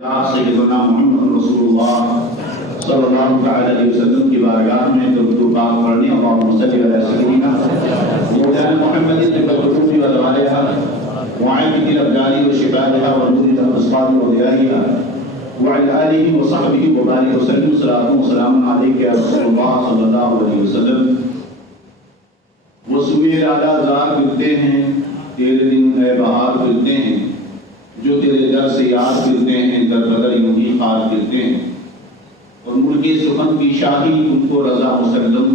سیدنا محمد رسول اللہ صلی اللہ علیہ وسلم کی بارگاہ میں درود و پاک پڑھنے اللہم صلی علی سیدنا مولانا محمد بالقلوب والآلہ وعائد الابدال وشفائها ونور الابصار وضيائها وعلى آلہ وصحبہ وبارک وسلم صلاۃ و سلام علیک یا رسول اللہ صلی اللہ علیہ وسلم۔ وہ سوئے اعلیٰ زار پھرتے ہیں، تیرے دن اے بہار پھرتے ہیں، جو تیرے در سے یاد پھرتے ہیں، در بدر یوں ہی خار پھرتے ہیں۔ اور ملک سخن کی شاہی تم کو رضا مسلم،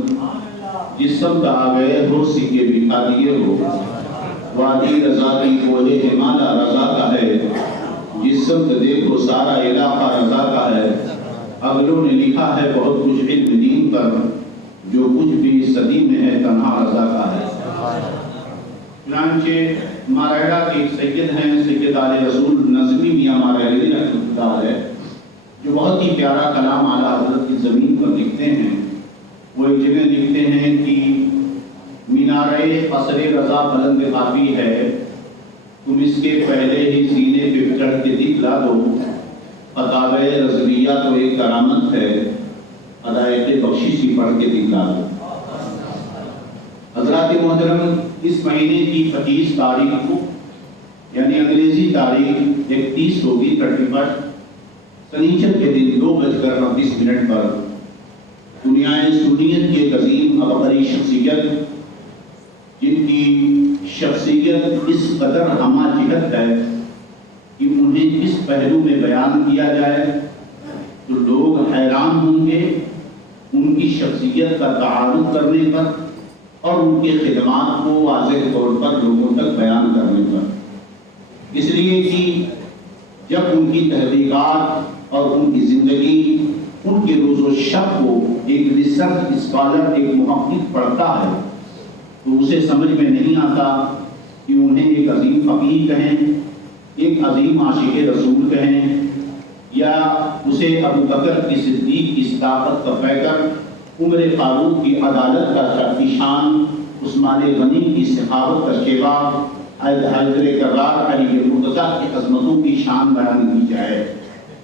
جس سمت آ گئے ہو سکے بکھا دیے ہو۔ وادی رضا کی کوہ ہمالا رضا کا ہے، جس سمت دیکھو سارا علاقہ رضا کا ہے۔ اگلوں نے لکھا ہے بہت کچھ علم دین پر، جو کچھ بھی صدی میں ہے تنہا رضا کا ہے۔ چنانچہ ماریڑا کے ایک سید ہیں، سید آل رسول نظمی میاں ماریڑی رحمۃ اللہ علیہ، جو بہت ہی پیارا کلام اعلیٰ حضرت کی زمین پر لکھتے ہیں۔ وہ ایک جگہ لکھتے ہیں کہ مینارے قصر رضا بلند کافی ہے، تم اس کے پہلے ہی سینے پہ چڑھ کے دکھلا دو۔ خطاب رضویہ تو ایک کرامت ہے، ہدایت بخششی پڑھ کے دکھلا دو۔ حضرات محترم، اس مہینے کی 25 تاریخ کو یعنی انگریزی تاریخ 31 ہوگی 31 سنیچر کے دن 2:29 پر دنیا سنیت کے عظیم عبقری شخصیت، جن کی شخصیت اس قدر ہمہ جہت ہے کہ انہیں کس پہلو میں بیان کیا جائے تو لوگ حیران ہوں گے، ان کی شخصیت کا تعارف کرنے پر اور ان کے خدمات کو واضح طور پر لوگوں تک بیان کرنے پر۔ اس لیے کہ جب ان کی تحقیقات اور ان کی زندگی، ان کے روز و شب کو ایک ریسرچ اسکالر، ایک محقق پڑھتا ہے تو اسے سمجھ میں نہیں آتا کہ انہیں ایک عظیم فقیہ کہیں، ایک عظیم عاشق رسول کہیں، یا اسے ابو بکر کی صدیق کی صداقت کا پیکر، عمر فاروق کی عدالت کا شان، عثمان غنی کی سخاوت کا شیوا، حیدر کرار علی مرتضیٰ کی عظمتوں کی شان بیان کی جائے۔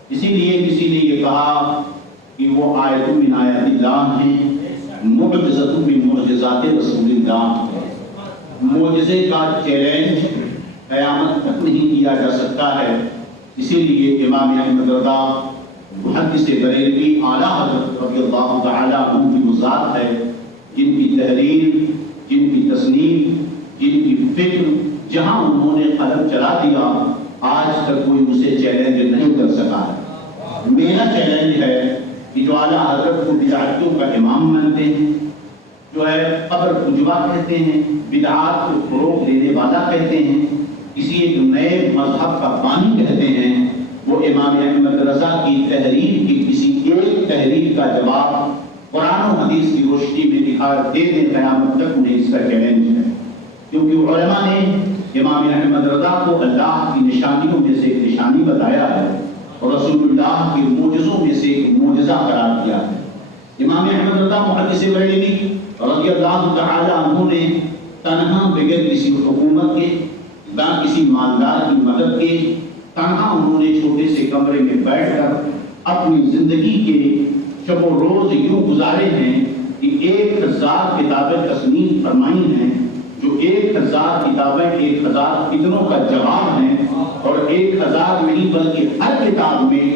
اسی لیے کسی نے یہ کہا کہ وہ آیت من آیات اللہ ہیں، معجزۃ من معجزات رسول اللہ۔ معجزے کا چیلنج قیامت تک نہیں کیا جا سکتا ہے۔ اسی لیے امام احمد رضا محدث بریلوی اعلیٰ حضرت رضی اللہ تعالیٰ عنہ کی ذات ہے، جن کی تحریر، جن کی تصنیف، جن کی فکر، جہاں انہوں نے قلم چلا دیا آج تک کوئی اسے چیلنج نہیں کر سکا ہے۔ میرا چیلنج ہے کہ جو اعلیٰ حضرت کو بدعتیوں کا امام مانتے ہیں، جو ہے قبر عجبہ کہتے ہیں، بدعات کو فروغ دینے والا کہتے ہیں، کسی ایک نئے مذہب کا بانی کہتے ہیں، وہ امام احمد رضا کی تحریر کی کسی ایک تحریر کا جواب قرآن و حدیث کی روشنی میں دکھا دے دیں قیامت تک، انہیں اس کا چیلنج ہے۔ کیونکہ علماء نے امام احمد رضا کو اللہ کی نشانیوں میں سے ایک نشانی بتایا ہے اور رسول اللہ کے معجزوں میں سے ایک معجزہ قرار دیا ہے۔ امام احمد رضا محدث بریلوی رضی اللہ تعالی عنہ نے تنہا بغیر کسی حکومت کے، نہ کسی مالدار کی مدد کے، تنہا انہوں نے چھوٹے سے کمرے میں بیٹھ کر اپنی زندگی کے شب و روز یوں گزارے ہیں کہ 1000 کتابیں تصنیف فرمائی ہیں، جو 1000 کتابیں 1000 فتنوں کا جواب ہیں، اور 1000 نہیں بلکہ ہر کتاب میں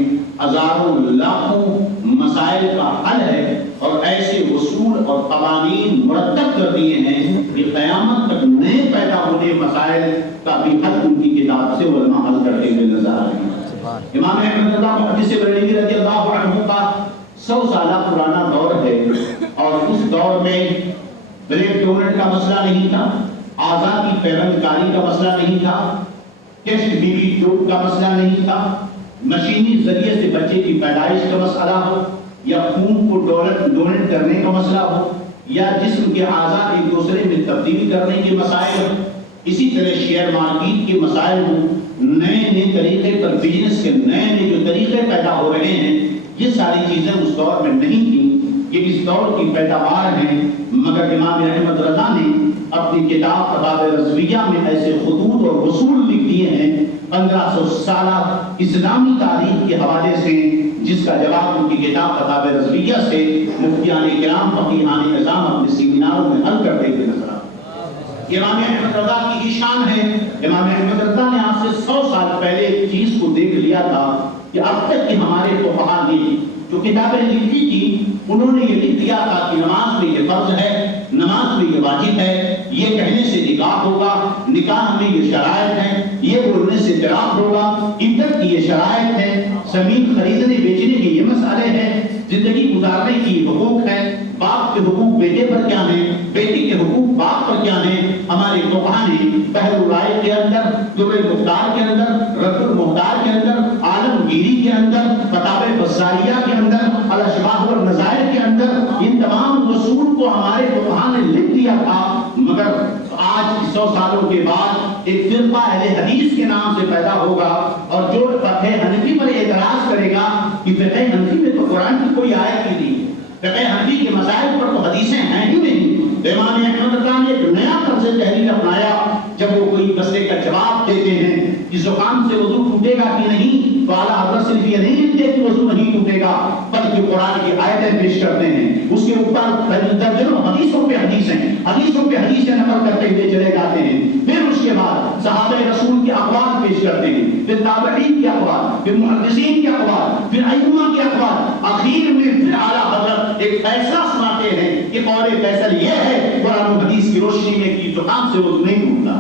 ہزاروں لاکھوں مسائل کا حل ہے، اور ایسے اصول اور قوانین مرتب کر دیے ہیں کہ قیامت تک نئے پیدا ہونے مسائل کا بھی حل ان کی کتاب سے علماء حل کرتے ہوئے نظر آ رہے ہیں۔ امام احمد رضا محدث بریلوی رضی اللہ عنہ کا 100 سالہ پرانا دور ہے، اور اس دور میں بریک ڈونٹ کا مسئلہ نہیں تھا، اعضاء کی پیوند کاری کا مسئلہ نہیں تھا، ٹیسٹ بی بی ٹیوب کا مسئلہ نہیں تھا، مشینی ذریعے سے بچے کی پیدائش کا مسئلہ ہو، یا خون کو ڈونیٹ کرنے کا مسئلہ ہو، یا جسم کے اعضاء ایک دوسرے میں تبدیل کرنے کے مسائل ہوں، اسی طرح شیئر مارکیٹ کے مسائل ہوں، نئے طریقے پر بزنس کے نئے جو طریقے پیدا ہو رہے ہیں، یہ ساری چیزیں اس دور میں نہیں تھیں، یہ اس دور کی پیداوار ہیں۔ مگر امام احمد رضا نے اپنی کتاب خطاب رضویہ میں ایسے خطوط اور اصول لکھ دیے ہیں، 1500 سالہ اسلامی تاریخ کے حوالے سے جس کا جواب ان کی کتاب فتاوی رضویہ سے مفتیان کرام فقیہان نظام اپنے سیمیناروں میں حل کرتے ہوئے نظر آتے۔ امام احمد رضا کی ہی شان ہے۔ امام احمد رضا نے آج سے 100 سال پہلے ایک چیز کو دیکھ لیا تھا کہ اب تک کہ ہمارے فقہا نے جو کتابیں لکھی تھی انہوں نے یہ لکھ دیا تھا کہ نماز میں یہ فرض ہے، نماز میں یہ واجب ہے، یہ کہنے سے نکاح ہوگا، نکاح میں یہ شرائط ہیں، یہ بولنے سے طلاق ہوگا، عدت کی یہ شرائط ہے، زمین خریدنے بیچنے کے یہ مسئلے ہیں، زندگی گزارنے کی حقوق ہے، باپ کے حقوق بیٹے پر کیا ہیں، بیٹی کے حقوق باپ پر کیا ہیں۔ ہمارے فقہا نے بحر الرائق کے اندر، در المختار کے اندر، رد المختار کے اندر، عالمگیری کے اندر، فتاوی بزاریہ کے اندر، الاشباہ والنظائر کے اندر ان تمام اصول کو ہمارے فقہا نے لکھ دیا تھا، مگر آج 100 سالوں کے بعد ایک فرقہ اہل حدیث کے نام سے پیدا ہوگا اور جو فقہ حنفی پر اعتراض کرے گا کہ فقہ حنفی میں تو قرآن کی کوئی آیت ہی نہیں ہے، فقہ حنفی کے مسائل پر تو حدیثیں ہیں ہی نہیں۔ امام احمد رضا نے ایک نیا طرز تحریر اپنایا، جب وہ کوئی مسئلے کا جواب دیتے ہیں کہ زکام سے وضو ٹوٹے گا کہ نہیں، تو اعلیٰ حضرت صرف یہ نہیں لکھتے کہ وضو نہیں ٹوٹے گا، بلکہ قرآن کی آیتیں پیش کرتے ہیں، اس کے اوپر درجنوں حدیثوں پہ حدیثیں نقل کرتے ہوئے چلے جاتے ہیں۔ پھر اس کے بعد صحابہ رسول کے اقوال پیش کرتے ہیں، پھر تابعین کے اقوال، پھر محدثین کے اقوال، پھر ائمہ کے اقوال، آخر میں پھر اعلیٰ حضرت ایک فیصلہ سناتے ہیں کہ قول فیصل یہ ہے قرآن و حدیث کی روشنی میں کہ زکام سے وضو نہیں ٹوٹتا۔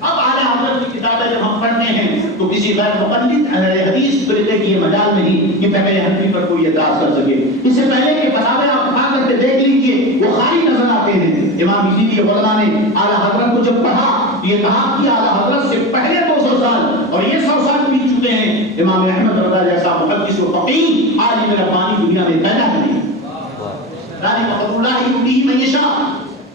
اب اعلیٰ حضرت کی کتابیں جب ہم پڑھتے ہیں تو کسی غیر مقلد حدیث فرقے کی یہ مجال نہیں کہ فقہ حنفی پر کوئی اعتراض کر سکے۔ اس سے پہلے کہ فتاوی آپ اٹھا کر کے دیکھ لیجیے وہ خالی نظر آتے ہیں۔ امام اسی لیے علماء نے اعلیٰ حضرت کو جب پڑھا یہ کہا کہ اعلیٰ حضرت سے پہلے 200 سال اور یہ 100 سال بیت چکے ہیں، امام احمد رضا جیسا محدث و فقیہ عالم ربانی دنیا میں پیدا نہیں۔ ذالک فضل اللہ یؤتیہ من یشاء،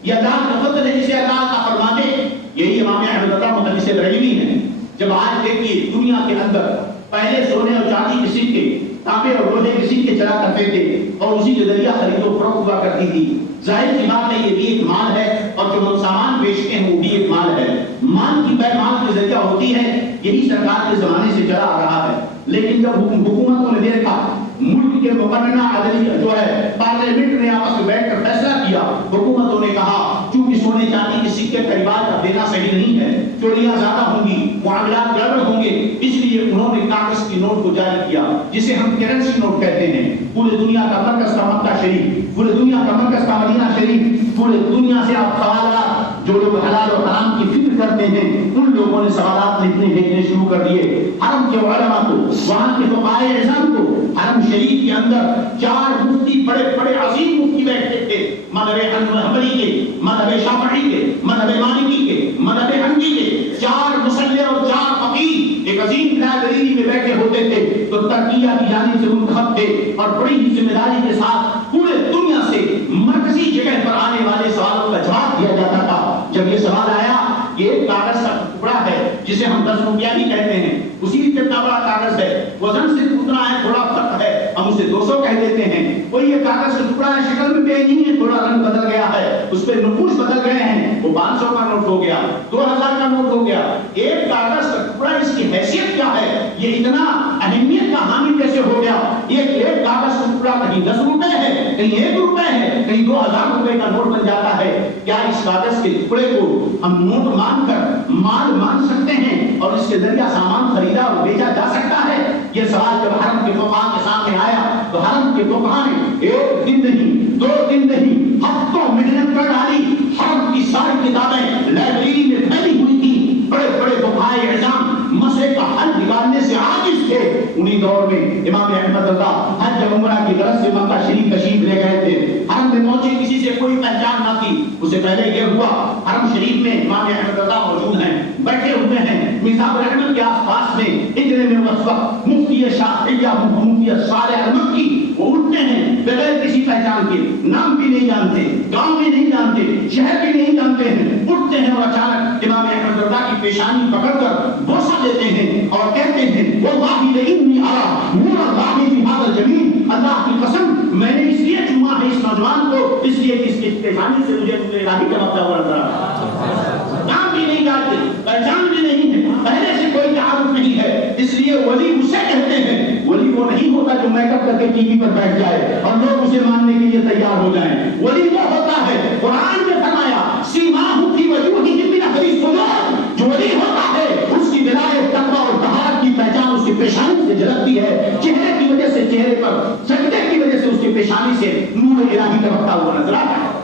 یہ اللہ کا فضل ہے جسے اللہ کا فرما دے۔ یہی امام احمد رضا محدث بریلوی ہیں۔ جب آج دیکھیے دنیا کے اندر پہلے سونے اور چاندی کے سکے، تانبے اور لوہے کے سکے چلا کرتے تھے اور اسی کے ذریعہ خرید و فروخت ہوا کرتی تھی۔ ظاہر سی بات ہے یہ بھی ایک مال ہے اور جو ہم سامان بیچتے ہیں وہ بھی ایک مال ہے۔ مال کی بے مال کے ذریعہ ہوتی ہے، یہی سرکار کے زمانے سے چلا آ رہا ہے۔ لیکن جب حکومتوں نے دیکھا ملک کے مقننہ عدلیہ جو ہے پارلیمنٹ نے آپس میں بیٹھ کر فیصلہ کیا، حکومتوں نے کہا چونکہ سونے چاندی کے سکے خریدار کا دینا صحیح نہیں ہے، چوریاں زیادہ ہوں گی، معاملات گڑبڑ ہوں گے، اس لیے انہوں نے کاغذ کی نوٹ کو جاری کیا جسے ہم کرنسی نوٹ کہتے ہیں۔ پورے دنیا کا مرکز کا مکہ شریف، پورے دنیا کا مرکز کا مدینہ شریف، پورے دنیا سے آپ سوالات جو لوگ حلال اور حرام کی فکر کرتے ہیں ان لوگوں نے سوالات لکھنے بھیجنے شروع کر دیے۔ حرم کے علماء کو، وہاں کے فقہائے اعظم کو، حرم شریف کے اندر 4 مفتی بڑے بڑے عظیم مفتی بیٹھتے تھے، مذہب حنبلی کے، مذہب شافعی کے، مذہب مالکی کے، مذہب حنفی کے، 4 مصلح اور 4 فقیہ ایک عظیم لائبریری میں بیٹھے ہوتے تھے تو ترکیہ کی جانب سے منتخب تھے اور بڑی ہی ذمہ داری کے ساتھ پورے دنیا سے مرکزی جگہ پر آنے والے سوالوں کا جواب دیا جاتا تھا۔ جب یہ سوال آیا یہ ایک کاغذ کا ٹکڑا ہے جسے ہم 10 روپیہ بھی کہتے ہیں، اسی کتنا بڑا کاغذ ہے، وزن صرف اتنا ہے، تھوڑا فرق ہے، ہم اسے 200 کہہ دیتے ہیں۔ کوئی یہ کاغذ کا ٹکڑا ہے، شکل میں بے نہیں ہے، تھوڑا رنگ بدل گیا ہے، اس پہ نقوش بدل گئے ہیں، وہ 500 کا نوٹ ہو گیا، 2000 کا نوٹ ہو گیا۔ ایک کاغذ کا ٹکڑا اس کی حیثیت کیا ہے، یہ اتنا اہمیت کا حامل کیسے ہو گیا؟ ایک کاغذ کا ٹکڑا کہیں 10 روپے ہے، کہیں 1 روپے ہے، کہیں 2000 روپے کا نوٹ بن جاتا ہے۔ کیا اس کاغذ کے ٹکڑے کو ہم نوٹ مان کر مال مان سکتے ہیں اور اس کے ذریعہ سامان خریدا اور بیچا جا سکتا ہے؟ یہ سوال جب حرم کے فقہا کے سامنے آیا تو حرم کے فقہا نے 1 دن نہیں، 2 دن نہیں، ہفتوں محنت کر ڈالی۔ حرم کی ساری کتابیں لائبریری میں پھیلی ہوئی تھی، بڑے بڑے فقہائے اعظام مسئلے کا حل نکالنے سے عاجز تھے۔ انہی دور میں امام احمد رضا حج عمرہ کی غرض سے مکہ شریف تشریف لے گئے تھے۔ حرم میں پہنچے، کسی سے کوئی پہچان نہ تھی۔ اس سے پہلے یہ ہوا حرم شریف میں امام احمد رضا موجود ہیں، بیٹھے ہوئے ہیں میزاب الرحمت کے آس پاس میں، اتنے میں اس وقت مفتی شافعیہ مفتی صالح المکی وہ اٹھتے ہیں بغیر کسی پہچان کے، نام بھی نہیں جانتے، گاؤں بھی نہیں جانتے، شہر بھی نہیں جانتے ہیں، اٹھتے ہیں اور اچانک امام احمد رضا کی پیشانی پکڑ کر بوسہ دیتے ہیں اور کہتے ہیں واللہ لانی ارى نور اللہ فی ھذا الجمیل، اللہ کی قسم میں نے اس لیے چوما ہے اس نوجوان کو، اس لیے کہ اس کی پیشانی سے مجھے الہی کا مطلب نظر آ رہا ہے۔ نام بھی نہیں جانتے، پہچان بھی نہیں ہے، رہے ہیں ولی وہ نہیں ہوتا جو میک اپ کر کے ٹی وی پر بیٹھ جائے اور لوگ اسے ماننے کے لیے تیار ہو جائیں. ولی وہ ہوتا ہے قرآن نے فرمایا سیماہم فی وجوہہم من اثر السجود، جو ولی ہوتا ہے اس کی ولایت تقویٰ اور طہارت کی پہچان اس کی پیشانی سے جھلکتی ہے. چہرے کی وجہ سے چہرے پر سجدے کی وجہ سے اس کی پیشانی سے نور الہی چمکتا ہوا نظر آتا ہے.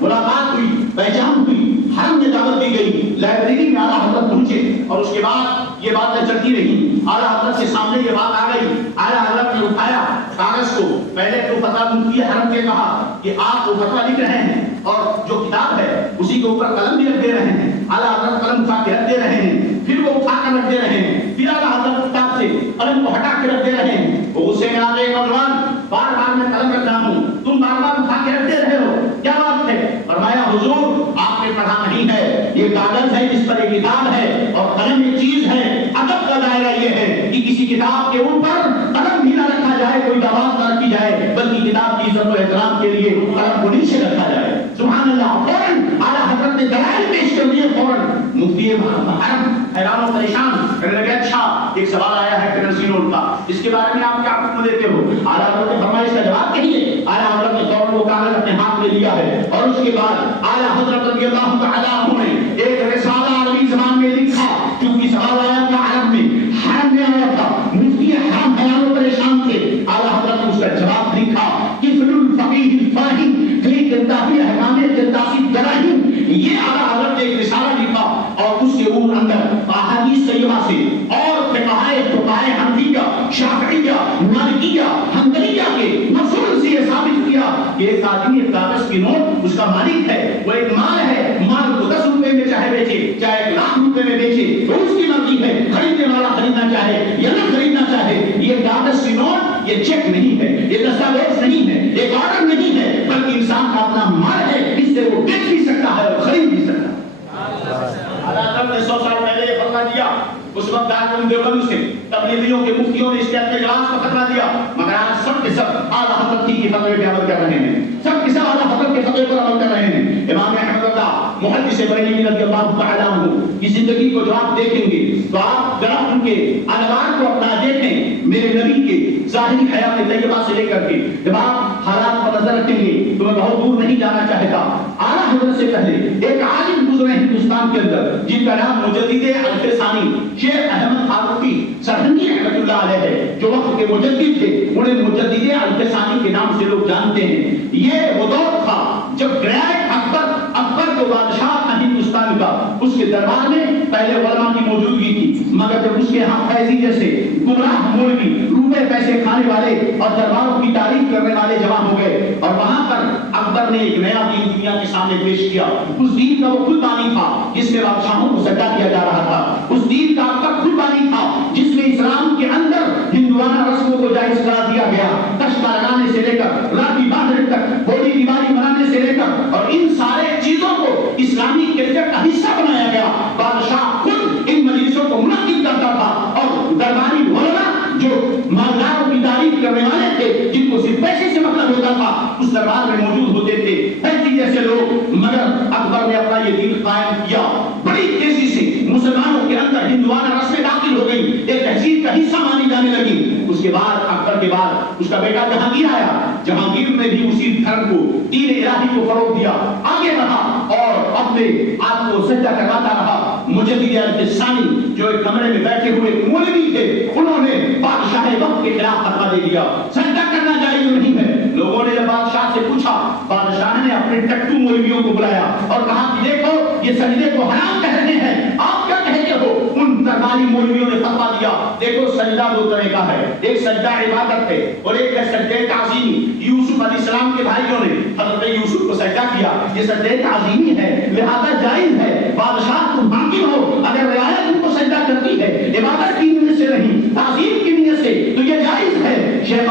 ملاقات ہوئی، پہچان ہوئی، حرم میں دعوت دی گئی، لائبریری میں اعلیٰ حضرت پہنچے اور اس کے بعد یہ باتیں چلتی رہی. اعلیٰ حضرت کے سامنے یہ بات آ گئی. اعلیٰ حضرت نے اٹھایا کاغذ کو، پہلے تو فتویٰ مفتی حرم نے کہا کہ آپ وہ فتویٰ لکھ رہے ہیں اور جو کتاب ہے اسی کے اوپر قلم بھی رکھ دے رہے ہیں. اعلیٰ حضرت قلم اٹھا کے رکھ دے رہے ہیں، پھر وہ اٹھا کر رکھ دے رہے ہیں، پھر اعلیٰ حضرت کتاب سے قلم کو ہٹا کے رکھ دے رہے ہیں. وہ غصے میں آ گئے نوجوان، بار بار میں قلم رکھ رہا ہوں، تم بار بار اٹھا کے رکھ دے رہے ہو، کیا بات ہے؟ فرمایا حضور آپ نے پڑھا نہیں ہے، یہ کاغذ ہے جس پر یہ کتاب ہے اور قلم ایک چیز ہے. ادب کا دائرہ یہ ہے کہ کسی کتاب کے اوپر قلم بھی نہ رکھا جائے، کوئی دعوت نہ رکھی جائے، بلکہ کتاب کی عزت و احترام کے لیے قلم کو نیچے رکھا جائے. سبحان اللہ. فوراً اعلیٰ حضرت نے دلائل پیش کر دیے. فوراً مفتی حرم حیران و پریشان کہنے لگے اچھا ایک سوال آیا ہے کرنسی نوٹ کا، اس کے بارے میں آپ کیا حکم دیتے ہو؟ اعلیٰ حضرت نے فرمایا اس کا جواب کہیے. اعلیٰ حضرت نے فوراً وہ کاغذ اپنے ہاتھ میں لیا ہے اور اس کے بعد اعلیٰ حضرت رضی اللہ تعالیٰ عنہ نے ایک رسالہ عربی زبان میں لکھا. کیونکہ سوال آیا تھا عرب میں، حرم میں آیا تھا، مفتی حرم حیران و پریشان تھے. اعلیٰ حضرت نے اس کا جواب لکھا کفل الفقیہ الفاہم فی تنتاہی احکام تنتاسی دراہم. یہ اعلیٰ حضرت نے ایک رسالہ لکھا اور اس کے اندر احادیث طیبہ سے اور فقہائے حنفیہ، شافعیہ، مالکیہ، حنبلیہ کے اصول سے یہ ثابت کیا کہ ایک آدمی ایک کاغذ کی نوٹ اس کا مالک ہے، وہ ایک مال ہے، مال کو 10 روپے میں چاہے بیچے چاہے 1 لاکھ روپے میں بیچے تو اس کی مرضی ہے، خریدنے والا خریدنا چاہے یا نہ خریدنا چاہے. یہ کاغذ کی نوٹ یہ چیک نہیں ہے، یہ دستاویز نہیں ہے، ایک آرڈر نہیں ہے، بلکہ انسان کا اپنا مال ہے، اس سے وہ بیچ بھی سکتا ہے اور خرید بھی سکتا ہے. حضرت نے 100 سال پہلے یہ فتویٰ دیا. اس وقت دارالعلوم دیوبند سے تبلیغیوں کے مفتیوں نے اس کے احتجاج کا فتویٰ دیا، مگر آج سب کے سب اعلیٰ حضرت کی فتوے پہ عمل کر رہے ہیں، سب کے سب اعلیٰ حضرت کے فتوے پر عمل کر رہے ہیں. امام احمد اللہ محدث بریلوی رضی اللہ تعالیٰ عنہ کی زندگی کو جو آپ دیکھیں گے تو آپ ذرا ان کے انوار کو اپنا دیکھیں. میرے نبی کے ظاہری حیات طیبہ سے لے کر کے جب آپ حالات پر نظر رکھیں گے تو میں بہت دور نہیں جانا چاہتا. اعلیٰ حضرت سے پہلے ایک عالم گزرے ہندوستان کے اندر جن کا نام مجدد الفسانی شیخ احمد فاروقی سرہندی رحمۃ اللہ علیہ ہے، جو وقت کے مجدد تھے. انہیں مجدد الفسانی کے نام سے لوگ جانتے ہیں. یہ وہ دور تھا جب گریٹ اکبر جو بادشاہ تھا ہندوستان کا، اس کے دربار میں پہلے علماء کی موجودگی تھی، مگر جب اس کے ہاں فیضی جیسے گمراہ مولوی روپے پیسے کھانے والے اور درباروں کی تعریف کرنے والے جمع ہو گئے اور وہاں پر اکبر نے ایک نیا دین دنیا کے سامنے پیش کیا. اس دین کا وہ خود بانی تھا جس میں بادشاہوں کو سجدہ کیا جا رہا تھا. اس دین کا اکبر خود بانی تھا جس میں اسلام کے اندر ہندوانہ رسموں کو جائز قرار دیا گیا، کشتہ لگانے سے لے کر راکھی باندھنے تک، ہولی دیوالی منانے سے لے کر، اور ان سارے چیزوں کو اسلامی کلچر کا حصہ بنایا گیا. بادشاہ خود ان مجلسوں کو منعقد کرتا تھا اور درباری علماء جو مالداروں کی تعریف کرنے والے تھے، جن کو صرف پیسے سے مطلب ہوتا تھا، اس دربار میں موجود ہوتے تھے فیضی جیسے لوگ. مگر اکبر نے اپنا یہ دین قائم کیا. بڑی تیزی سے مسلمانوں کے اندر ہندوانہ رسمیں داخل ہو گئی، ایک تہذیب کا حصہ مانی جانے لگی. اس کے بعد اکبر کے بعد اس کا بیٹا جہانگیر آیا. جہانگیر نے بھی اسی دھرم کو، دین الہی کو فروغ دیا، آگے بڑھا اور اپنے آپ کو سجدہ کرواتا رہا. مجدد الفسانی جو ایک کمرے میں بیٹھے ہوئے مولوی تھے، انہوں نے بادشاہ وقت کے خلاف فتویٰ دے دیا، سجدہ کرنا جائز نہیں ہے. لوگوں نے جب بادشاہ سے پوچھا، بادشاہ نے اپنے ٹٹو مولویوں کو بلایا اور کہا کہ دیکھو یہ سجدے کو حرام کہہ رہے ہیں، آپ کیا کہتے ہو؟ ان درباری مولویوں نے فتویٰ دیا. دیکھو سجدہ 2 طرح کا ہے، ایک سجدہ عبادت ہے اور ایک ہے سجدہ تعظیمی. یوسف علیہ السلام کے بھائیوں نے حضرت یوسف کو سجدہ کیا، یہ سجدہ تعظیمی ہے، لہذا جائز ہے. بادشاہ تم حاکم ہو، اگر رعایا تم کو سجدہ کرتی ہے عبادت کی نیت سے نہیں تعظیم کی نیت سے تو یہ جائز ہے. شیخ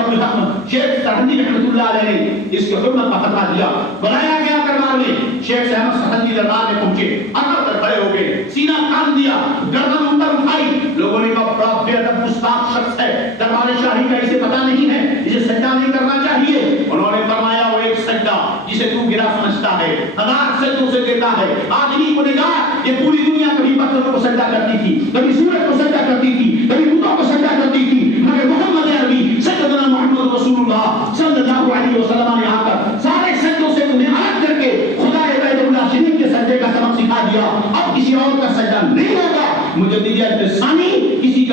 شیخ سرہندی رحمۃ اللہ علیہ نے اس کے حرمت کا فتویٰ دیا. بلایا گیا دربار میں، شیخ احمد سرہندی دربار میں پہنچے، اندر تک کھڑے ہو گئے، سینہ تان دیا، گردن اندر اٹھائی. لوگوں نے کہا بڑا بے ادب گستاخ شخص ہے، دربار شاہی کا اسے پتہ نہیں ہے، اسے سجدہ نہیں کرنا چاہیے. انہوں نے فرمایا وہ ایک سجدہ جسے تو گرا سمجھتا ہے 1000 سجدوں سے دیتا ہے. آدمی کو نگاہ، یہ پوری دنیا کبھی پتھروں کو سجدہ کرتی تھی، کبھی سورج کو سجدہ کرتی تھی، کبھی بتوں کو سجدہ کرتی تھی،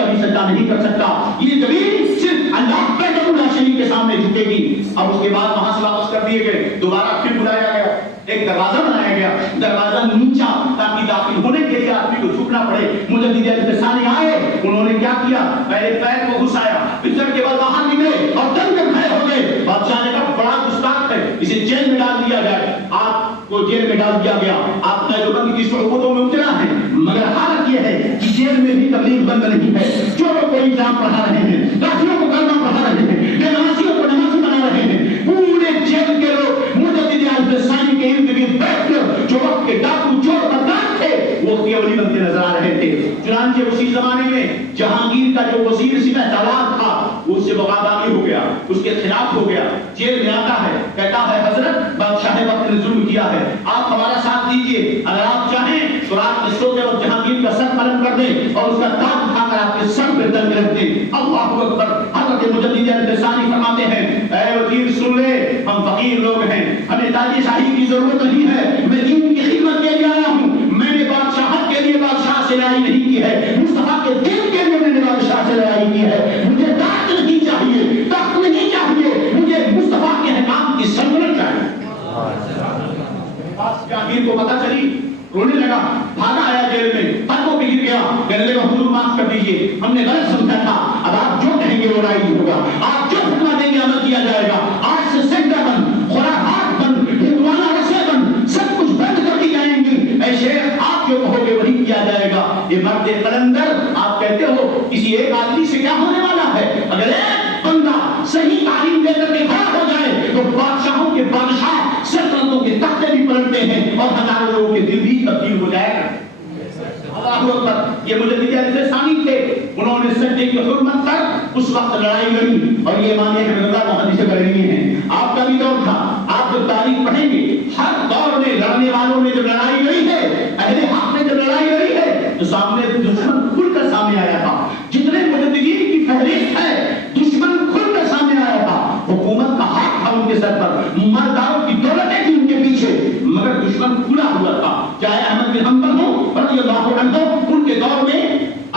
کبھی سجدہ نہیں کر سکتا. یہ زمین صرف اللہ وحدہ لا شریک کے سامنے جھکے گی. اب اس کے بعد وہاں سے واپس کر دیے گئے, دوبارہ پھر بلایا گیا, ایک دروازہ بنایا گیا, دروازہ نیچا تاکہ داخل ہونے کے لیے آدمی کو جھکنا پڑے. مجدد الفسانی آئے, انہوں نے کیا کیا, پہلے پیر کو گھسایا, پھر کے بعد باہر نکلے اور دم کر کھڑے ہو گئے. بادشاہ نے کہا بڑا گستاخ ہے, اسے جیل میں ڈال دیا جائے. آپ کو جیل میں ڈال دیا گیا, آپ قید و بند کی صحبتوں میں اترا ہے, مگر حالت یہ ہے کہ جیل میں بھی تبلیغ بند نہیں ہے. چوروں کو الزام پڑھا رہے ہیں, کافروں کو کلمہ پڑھا رہے ہیں, بے نمازیوں کو نمازی بنا رہے ہیں. پورے جیل کے لوگ مجدد الفسانی کے ارد گرد بیٹھ کر جو وقت کے ڈاکو چور بدنام تھے وہ ولی بنتے نظر آ رہے تھے. چنانچہ اسی زمانے میں جہانگیر کا جو وزیر سپہ سالار تھا وہ اس سے بغاوانی ہو گیا, اس کے خلاف ہو گیا. جیل میں آتا ہے, کہتا ہے حضرت بادشاہ وقت نے ظلم کیا ہے, آپ ہمارا ساتھ دیجیے. اگر آپ چاہیں تو رات میں سوتے وقت جہانگیر کا سر قلم کر دیں اور اس کا تاج اٹھا کر آپ کے سر پہ تل رکھ دیں. اللہ اکبر. حضرت مجدد الفسانی فرماتے ہیں اے وزیر سن لے, ہم فقیر لوگ ہیں, ہمیں تاج شاہی کی ضرورت نہیں ہے, میں دین کی خدمت کے لیے آیا ہوں. میں نے بادشاہت کے لیے بادشاہ سے لڑائی نہیں کی ہے, مصطفیٰ کے دین کے لیے میں نے بادشاہ سے لڑائی کی ہے. مجھے تاج نہیں چاہیے, تخت نہیں چاہیے, مجھے مصطفیٰ کے احکام کی سلطنت چاہیے. جہانگیر کو پتہ چلی, رونے لگا, بھاگا آیا جیل میں, پتوں پہ گر گیا, گلے میں حضور معاف کر دیجیے, ہم نے غلط سمجھا تھا. اب آپ جو کہیں گے وہ رائی ہوگا, آپ جو فتویٰ دیں گے عمل کیا جائے گا. آج سے سجدہ بند, خرافات بند, ہندوانہ رسے بند, سب کچھ بند کر دی جائیں گی. اے شیخ آپ جو کہو گے وہی کیا جائے گا. یہ مرد قلندر آپ کہتے ہو کسی ایک آدمی سے کیا ہونے والا ہے؟ اگر ایک بندہ صحیح تعلیم دے کر کے کھڑا ہو جائے تو بادشاہوں کے بادشاہ سلطنتوں کے تختے بھی پلٹتے ہیں اور ہزاروں لوگوں کے دل بھی تبدیل ہو جائے گا. اللہ اکبر. یہ مجدد الفسانی تھے, انہوں نے سجدے کی حرمت کر اس وقت لڑائی لڑی. اور یہ امام احمد رضا محدث بریلوی ہیں, آپ کا بھی دور تھا, آپ جب تاریخ پڑھیں گے ہر دور میں لڑنے والوں نے جب لڑائی لڑی ہے, اہل حق نے جب لڑائی لڑی ہے تو سامنے دشمن کھل کر سامنے آیا تھا. جتنے مجددین کی فہرست ہے دشمن کھل کر سامنے آیا تھا. حکومت کا ہاتھ تھا ان کے سر پر, مالداروں کی دولتیں تھی ان کے پیچھے, مگر دشمن کھلا ہوا تھا. چاہے احمد بن حنبل ہو رضی اللہ عنہ, ان کے دور میں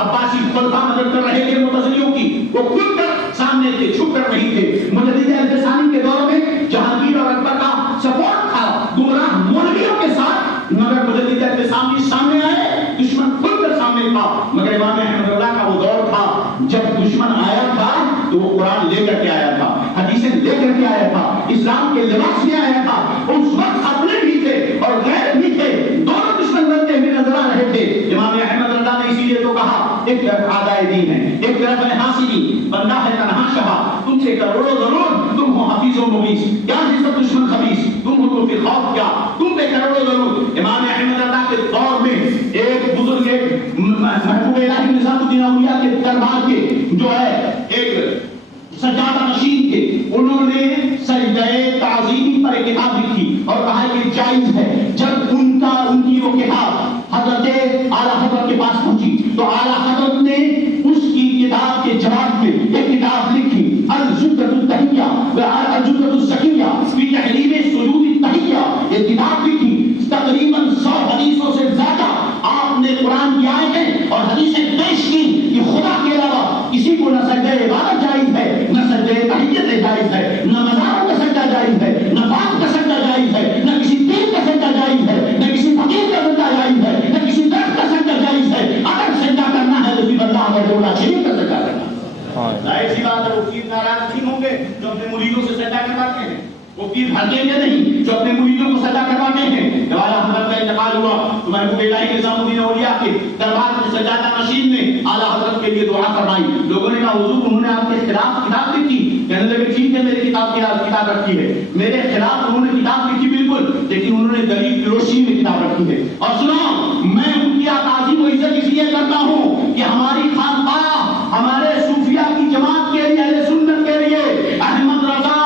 عباسی خلفاء مدد کر رہے تھے معتزلیوں کی, وہ کھل کر سامنے تھے, چھپ کر نہیں تھے. مجدد الفسانی کے دور میں جہانگیر اور اکبر کا سپورٹ تھا گمراہ مولویوں کے ساتھ, مگر مجدد الفسانی سامنے آئے, دشمن کھل کر سامنے تھا. مگر امام احمد اللہ کا وہ دور تھا جب دشمن آیا تھا تو وہ قرآن لے کر کے آیا تھا, حدیثیں لے کر کے آیا تھا, اسلام کے لباس میں آیا تھا. اس وقت اپنے بھی تھے اور غیر بھی تھے, دونوں دشمن بنتے ہوئے نظر آ رہے تھے. امام احمد اللہ نے اسی لیے تو کہا ایک طرف آدائے دین ہے, ایک طرف ہے حاصلی, بندہ ہے تنہا شہا, تم سے کروڑوں ضرور, تم ہو حفیظ و مبیس, کیا جس سب دشمن خبیث, تم ہو تو پھر خوف کیا, تم پہ کروڑوں ضرور. امام احمد اللہ کے دور میں ایک بزرگ, ایک محبوب الہی نظام الدین اولیاء کے دربار کے جو ہے ایک سجادہ نشین تھے, انہوں نے سجدہ تعظیمی پر ایک کتاب لکھی اور کہا کہ جائز ہے. جب ان کی وہ کتاب حضرت اعلیٰ حضرت کے پاس پہنچی تو اعلیٰ حضرت نے اس کی کتاب کے جواب میں ایک کتاب لکھی, الجدۃ التحیہ والجدۃ الزکیہ فی تحریم سجود التحیہ. یہ کتاب لکھی, تقریباً 100 حدیثوں سے زیادہ آپ نے قرآن کی آیتیں اور حدیثیں پیش کی کہ خدا کے علاوہ کسی کو نہ سجدہ عبادت جائز ہے, نہ سجدہ تحیت جائز ہے, نہ مزاروں کا سجدہ جائز ہے, نہ باپ کا سجدہ جائز ہے, نہ کسی پیر کا سجدہ جائز ہے, نہ کسی فقیر کا سجدہ جائز ہے, نہ کسی درد کا سجدہ جائز ہے. اگر سجدہ کرنا ہے تو صرف اللہ وحدہ شریک کا سجدہ کرنا. ظاہر سی بات ہے وہ پیر ناراض نہیں ہوں گے جو اپنے مریدوں سے سجدہ کرواتے ہیں, وہ پیر بھاگیں گے نہیں جو اپنے مریدوں کو سجدہ کرواتے ہیں. جب اعلیٰ حضرت کا انتقال ہوا تو محبوب الہی نظام الدین اولیاء کے دربار میں سجادہ نشین نے اعلیٰ حضرت کے لیے دعا فرمائی. لوگوں نے کہا حضور انہوں نے آپ کے خلاف کتاب لکھی. کہنے لگے ٹھیک ہے میری کتاب رکھی ہے, میرے خلاف انہوں نے کتاب لکھی بالکل, لیکن انہوں نے دلیل کی روشنی میں کتاب رکھی ہے. اور سنو, میں ان کی تعظیم و عزت اس لیے کرتا ہوں کہ ہماری خانقاہ, ہمارے صوفیہ کی جماعت کے لیے, اہل سنت کے لیے احمد رضا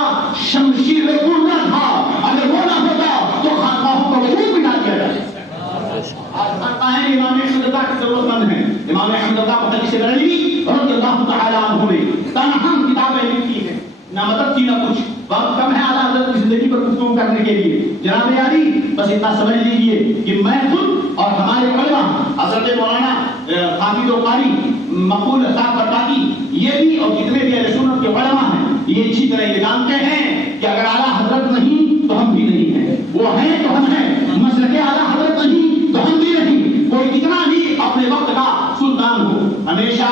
شمشیر قدرت تھا. اگر وہ نہ ہوتا تو خانقاہوں کا وجود مٹا دیا جاتا. آج خانقاہیں امام احمد رضا کی ضرورت مند ہیں. امام احمد رضا محدث بریلوی رضی اللہ تعالی عنہ نے تنہا کتابیں لکھی ہیں, نہ مدد کی نہ کچھ. وقت کم ہے اعلیٰ حضرت کی زندگی پر گفتگو کرنے کے لیے. جناب عالی بس اتنا سمجھ لیجیے کہ میں خود اور ہمارے علماء حضرت مولانا حافظ و قاری مقبول صاحب بتاتی یہ بھی اور جتنے بھی اہل سنت کے علماء ہیں یہ اچھی طرح یہ جانتے ہیں کہ اگر اعلیٰ حضرت نہیں تو ہم بھی نہیں ہیں، وہ ہیں تو ہم ہیں، مسلک اعلیٰ حضرت نہیں تو ہم بھی نہیں۔ کوئی کتنا بھی اپنے وقت کا سلطان ہو، ہمیشہ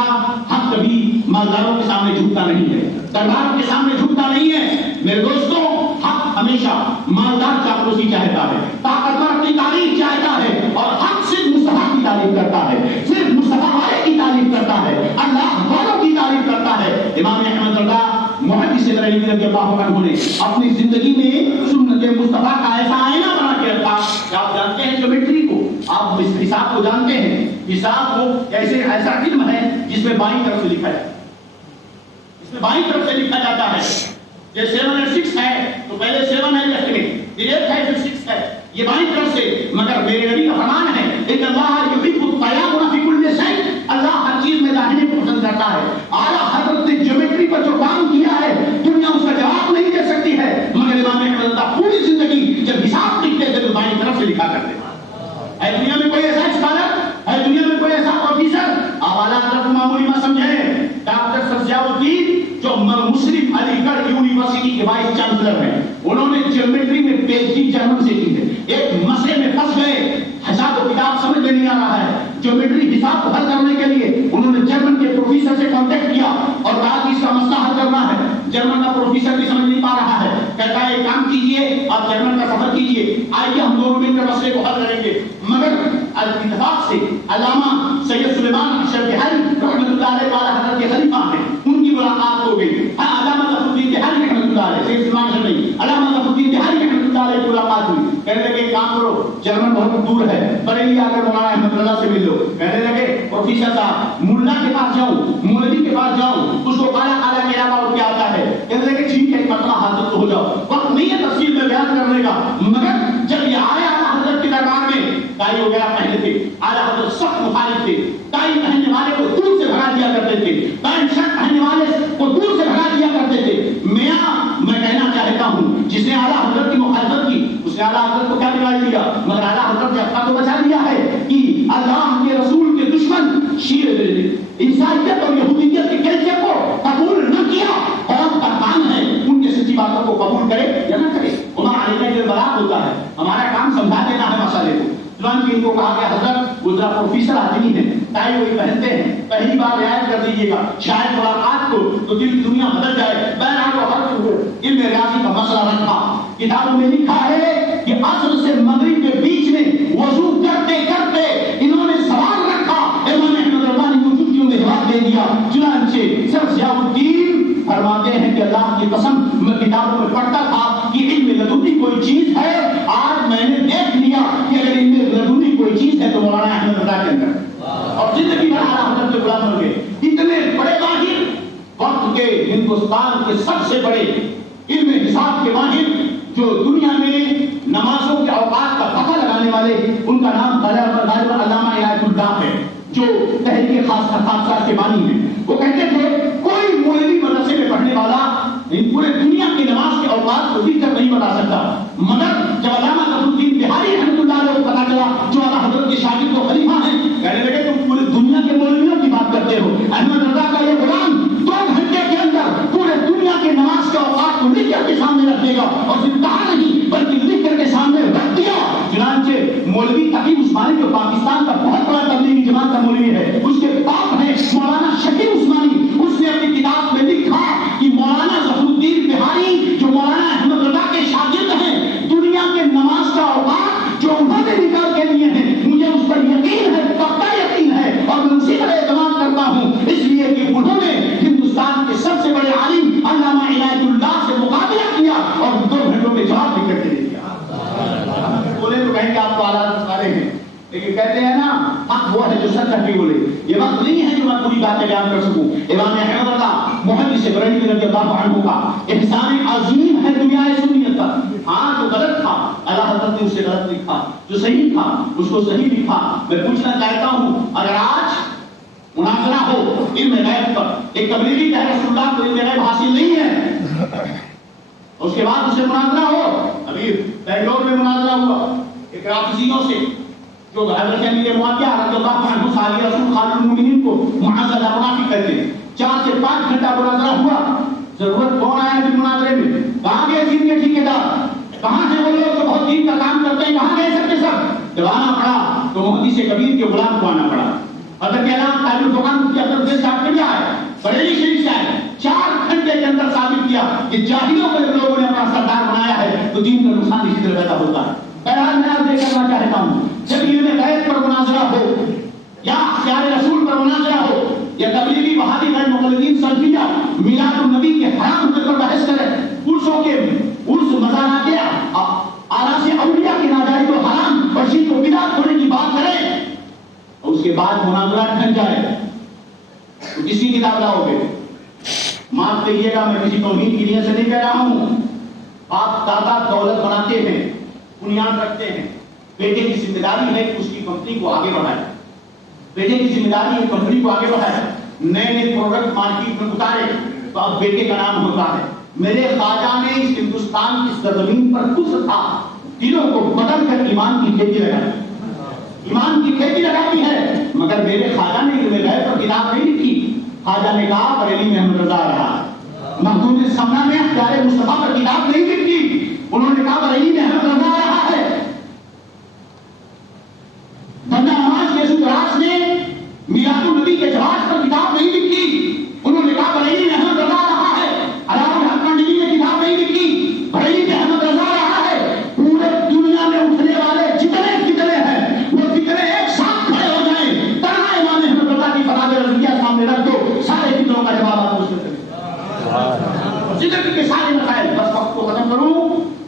حق کبھی مالداروں کے سامنے جھکتا نہیں ہے، درباروں کے سامنے جھکتا نہیں ہے۔ میرے دوستوں، حق ہمیشہ مالدار چاپلوسی چاہتا ہے، طاقتور اپنی تعریف چاہتا ہے، اور حق صرف مصطفیٰ کی تعریف کرتا ہے، صرف مصطفیٰ والے کی تعریف کرتا ہے، اللہ والوں کی تعریف کرتا ہے۔ امام احمد رضا محدث بریلوی رضی اللہ عنہ نے اپنی زندگی میں سنت مصطفیٰ کا ایسا آئینہ بنا کے رکھا کہ آپ جانتے ہیں جیومیٹری کو، آپ اس حساب کو جانتے ہیں، حساب وہ ایسا علم ہے جس میں بائیں طرف سے لکھا جاتا ہے، اس میں بائیں طرف سے لکھا جاتا ہے۔ یہ 7 اور 6 ہے تو پہلے 7 ہے لیفٹ میں، پھر 8 ہے پھر 6 ہے، یہ بائیں طرف سے۔ مگر میرے نبی کا فرمان ہے کہ اللہ یحب التیامن فی کل شیء، اللہ ہر چیز میں داہنے کو پسند کرتا ہے۔ اعلیٰ حضرت نے جیومیٹری پر جو کام کیا ہے دنیا اس کا جواب نہیں دے سکتی ہے، مگر امام احمد رضا پوری زندگی جب حساب لکھتے تھے تو بائیں طرف سے لکھا کرتے تھے۔ ہے دنیا میں کوئی ایسا اسکالر، ہے دنیا میں کوئی ایسا پروفیسر، آپ اعلیٰ حضرت معمولی مت سمجھیں۔ ڈاکٹر سر ضیاء الدین جو مسلم علی گڑھ یونیورسٹی کے وائس چانسلر ہیں، انہوں نے جیومیٹری میں پی ایچ ڈی جرمن سے کی ہے۔ ایک مسئلے میں پھنس گئے، حساب و کتاب سمجھ میں نہیں آ رہا ہے، جیومیٹری حساب کو حل کرنے کے لیے انہوں نے جرمن کے پروفیسر سے کانٹیکٹ کیا اور کہا کہ اس کا مسئلہ حل کرنا ہے۔ جرمن کا پروفیسر بھی سمجھ نہیں پا رہا ہے، کہتا ہے ایک کام کیجئے، آپ جرمن کا سفر کیجئے، آئیے ہم دونوں مل کر مسئلے کو حل کریں گے۔ مگر اتفاق سے علامہ سید سلیمان اشرف بہاری رحمۃ اللہ علیہ تعالی حضرت کے خلیفہ ہیں، ان کی ملاقات ہو گئی۔ علامہ ظفر الدین بہاری رحمۃ اللہ علیہ، سید سلیمان اشرف نہیں، علامہ ظفر الدین بہاری رحمۃ اللہ علیہ کی ملاقات ہوئی۔ کہنے لگے کام کرو، جرمن بہت دور ہے، بریلی آ کر مولانا احمد رضا سے مل لو۔ کہنے لگے پروفیسر صاحب ملا کے پاس جاؤں، مولوی کے پاس جاؤں، اس کو کالا کالا میرا باؤ کیا آتا ہے؟ کہنے لگے ٹھیک ہے ایک مرتبہ حاضر تو ہو جاؤ، وقت نہیں ہے تفصیل میں بیان کرنے کا۔ مگر جب یہ آئے اعلیٰ حضرت کے دربار میں، ٹائی وغیرہ پہنے تھے، اعلیٰ حضرت سخت مخالف تھے، ٹائی پہننے والے کو دور سے بھگا دیا کرتے تھے، پینٹ شرٹ پہننے والے کو دور سے بھگا دیا کرتے تھے۔ میں کہنا چاہتا ہوں جس نے اعلیٰ حضرت کی مخالفت کی اس نے اعلیٰ حضرت کو کیا دلائی دیا؟ مگر اعلیٰ حضرت نے اپنا تو بچا لیا ہے کہ اللہ کے رسول کے دشمن عیسائیت اور یہودیت کے کلچر کو قبول نہ کیا، قوم کا کام ہے ان کے سچی باتوں کو قبول کرے یا نہ کرے، ہمارا علیہ جو بلاغ ہوتا ہے، ہمارا کام سمجھا دینا ہے مسئلے کو۔ چنانچہ ان کو کہا کہ حضرت وہ ذرا پروفیسر آدمی ہیں، ٹائی وہی پہنتے ہیں، پہلی بار رعایت کر دیجیے گا، شاید ملاقات کو تو دل کی دنیا بدل جائے۔ بہرحال وہ ہر چیز علم ریاضی کا مسئلہ رکھا، کتابوں میں لکھا ہے کہ عصر سے مغرب کے بیچ میں وضو کرتے کرتے انہوں نے سوال رکھا، امام احمد رضا نے وہ چٹکیوں میں جواب دے دیا۔ چنانچہ سر ضیاء الدین فرماتے ہیں کہ اللہ کی قسم میں کتابوں میں پڑھتا تھا کہ علم لدنی کوئی چیز ہے، آج میں نے دیکھ لیا کہ اگر علم لدنی کوئی چیز ہے تو مولانا احمد رضا کے اندر، اور زندگی بھر اعلیٰ حضرت کے غلام بن گئے۔ اتنے بڑے ماہر، وقت کے ہندوستان کے سب سے بڑے علم حساب کے ماہر، جو دنیا میں نمازوں کے اوقات کا پتہ لگانے والے، ان کا نام علامہ عنایت اللہ ہے، جو تحریک خاصات کے بانی ہیں۔ وہ کہتے تھے کوئی مولوی مدرسے میں پڑھنے والا پورے دنیا کی نماز کے اوقات کو لکھ کر نہیں بتا سکتا، مگر جب علامہ ظفر الدین بہاری رحمۃ اللہ علیہ کو پتا چلا جو اعلیٰ حضرت کے شاگرد و خلیفہ ہیں، کہنے لگے تم پورے دنیا کے مولویوں کی بات کرتے ہو، احمد رضا کا یہ غلام 2 گھنٹے کے اندر پورے دنیا کے نماز کے اوقات کو لکھ کر کے سامنے رکھ دے گا، اور صرف کہا نہیں بلکہ لکھ کر کے سامنے رکھ دیا۔ چنانچہ مولوی تقی عثمانی جو پاکستان کا بہت بڑا تبلیغی جماعت کا مولوی ہے، اس کے باپ ہیں مولانا شکیب عثمانی، اس نے اپنی کتاب میں لکھا کہ مولانا ظفر الدین بہاری جو مولانا احمد رضا کے شاگرد ہیں، دنیا کے نماز کا اوقات جو انہوں نے نکال کے لیے ہیں، مجھے اس پر یقین ہے، پختہ یقین ہے، اور میں اسی پر اعتماد کرتا ہوں، اس لیے کہ انہوں نے ہندوستان کے سب سے بڑے عالم علامہ عنایت اللہ سے مقابلہ کیا اور 2 گھنٹوں میں جواب لکھ کر کے دے دیا۔ بولے تو کہیں کہ آپ تو اعلیٰ والے ہیں، لیکن کہتے ہیں نا حق وہ ہے جو سچ کر کے بولے۔ یہ وقت نہیں ہے جو میں پوری باتیں بیان کر سکوں۔ امام احمد رضا محدث بریلوی رضی اللہ عنہ کا احسان عظیم ہے دنیا سنیت پر۔ ہاں جو غلط تھا اعلیٰ حضرت نے اسے غلط لکھا، جو صحیح تھا اس کو صحیح لکھا۔ میں پوچھنا چاہتا ہوں اگر آج مناظرہ ہو علم غیب پر، ایک تبلیغی کہ رسول اللہ کو علم غیب حاصل نہیں ہے، اس کے بعد اسے مناظرہ ہو، ابھی بنگلور میں مناظرہ ہوا ایک رافضیوں سے، جو حضرت امیر معاویہ رضی اللہ عنہ صحابی رسول خالد المؤمنین کو معاذ اللہ منافق کہتے ہیں. 4 سے 5 گھنٹہ مناظرہ ہوا. ضرورت کون آیا پھر مناظرے میں؟ کہاں گئے دین کے ٹھیکیدار؟ کہاں سے وہ لوگ جو بہت دین کا کام کرتے ہیں کہاں گئے سب کے سب؟ جب آنا پڑا تو محدث کبیر کے غلام کو آنا پڑا. حضرت اعلان تاج الفرقان مفتی عبدالعزیز صاحب کے آئے, بریلی شریف سے آئے. 4 گھنٹے کے اندر ثابت کیا کہ جاہلوں کو جب لوگوں نے اپنا سردار بنایا ہے تو دین کا نقصان اسی طرح پیدا ہوتا ہے. بہرحال میں آپ یہ کرنا چاہتا ہوں, جب علم غیب پر مناظرہ ہو یا اختیار رسول پر مناظرہ ہو یا تبلیغی وہابی غیر مقلدین سلفیہ میلاد النبی کے حرام ہونے پر بحث کرے, عرسوں کے عرس مزارات آراس اولیاء کی ناجائز و حرام اور شرک و بدعت ہونے کی بات کرے اور اس کے بعد مناظرہ ٹھن جائے تو کس کی کتاب لاؤ گے؟ معاف کریے گا, میں کسی توہین کی نیت سے نہیں کہہ رہا ہوں. آپ دادا دولت بناتے ہیں, بنیاد رکھتے ہیں, بیٹے کی ذمہ داری ہے کہ اس کی کمپنی کو آگے بڑھائے. بیٹے کی ذمہ داری ہے کمپنی کو آگے بڑھائے, نئے نئے پروڈکٹ مارکیٹ میں اتارے تو اب بیٹے کا نام ہوتا ہے. میرے خواجہ نے اس ہندوستان کی سرزمین پر کفر تھا, دلوں کو بدل کر ایمان کی کھیتی لگائی, ایمان کی کھیتی لگائی ہے. مگر میرے خواجہ نے علم غیب پر کتاب نہیں لکھی. خواجہ نے کہا بریلی میں احمد رضا رہا, مخدوم سمنا نے اختیار مصطفیٰ پر کتاب نہیں لکھی, انہوں نے کہا بریلی میں احمد رضا رہا ہے. بندہ نواز یسوع راج نے میلاد النبی کے جواز پر کتاب نہیں لکھی, انہوں نے کہا بریلی میں احمد رضا رہا ہے. علاؤ الحق منڈلی نے کتاب نہیں لکھی, بریلی میں احمد رضا رہا ہے. پورے دنیا میں اٹھنے والے جتنے فتنے ہیں وہ فتنے ایک ساتھ کھڑے ہو جائیں, تنہا امام احمد رضا کی فتاوی رضویہ سامنے رکھ دو, سارے فتنوں کا جواب آپ کو دیں. ذکر کے سارے مسائل, بس وقت کو ختم کروں,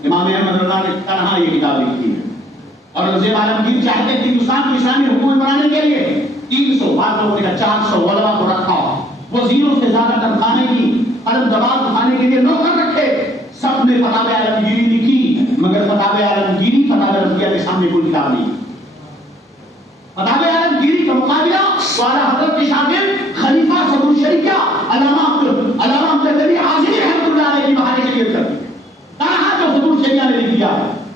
امام احمد رضا نے تنہا یہ کتاب لکھی ہے. اور زیب عالمگیر چاہتے ہیں کہ ہندوستان کو اسلامی حکومت بنانے کے لیے 300 بعض لوگوں نے کہا 400 علماء کو رکھا, وزیروں سے زیادہ تنخواہیں کی, قلم دباغ اٹھانے کے لیے نوکر رکھے. سب نے فتاوی عالمگیری لکھی, مگر فتاوی عالمگیری فتاوی رضویہ کے سامنے کوئی کتاب نہیں. فتاوی عالمگیری کا مقابلہ والا حضرت کے شاگرد خلیفہ صدر الشریعہ علامہ عبدالعزیز عازمی رحمۃ اللہ علیہ کی بہانے کے لیے کرتی ہے. کہاں جو صدر الشریعہ نے لکھ دیا.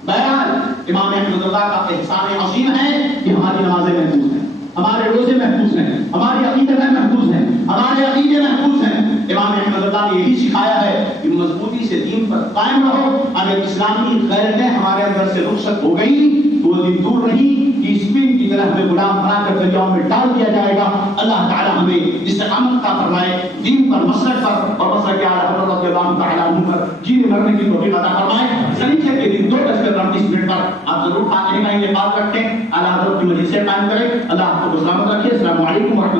بہرحال امام احمد رضا کا احسان عظیم ہے کہ ہماری نمازیں محفوظ ہیں, ہمارے روزے محفوظ ہیں, ہماری عقیدتیں محفوظ ہیں, ہمارے عقیدے محفوظ ہیں. امام احمد رضا نے یہی سکھایا ہے کہ مضبوطی سے دین پر قائم رہو. اگر اسلامی غیرتیں ہمارے اندر سے رخصت ہو گئی تو وہ دن دور نہیں کہ اسپین کی طرح ہمیں غلام بنا کر دریاؤں میں ڈال دیا جائے گا. اللہ تعالی ہمیں استقامت کا فرمائے, دین پر, مسلک پر اور مسلک اعلی حضرت رضی اللہ تعالی عنہ پر جینے مرنے کی توفیق عطا فرمائے. سنیچر کے دن 2:30 پر آپ ضرور کھانے کا انعقاد رکھیں, اعلی حضرت کی مجلس سے قائم کریں. اللہ آپ کو سلامت رکھے. السلام علیکم ورحمۃ اللہ.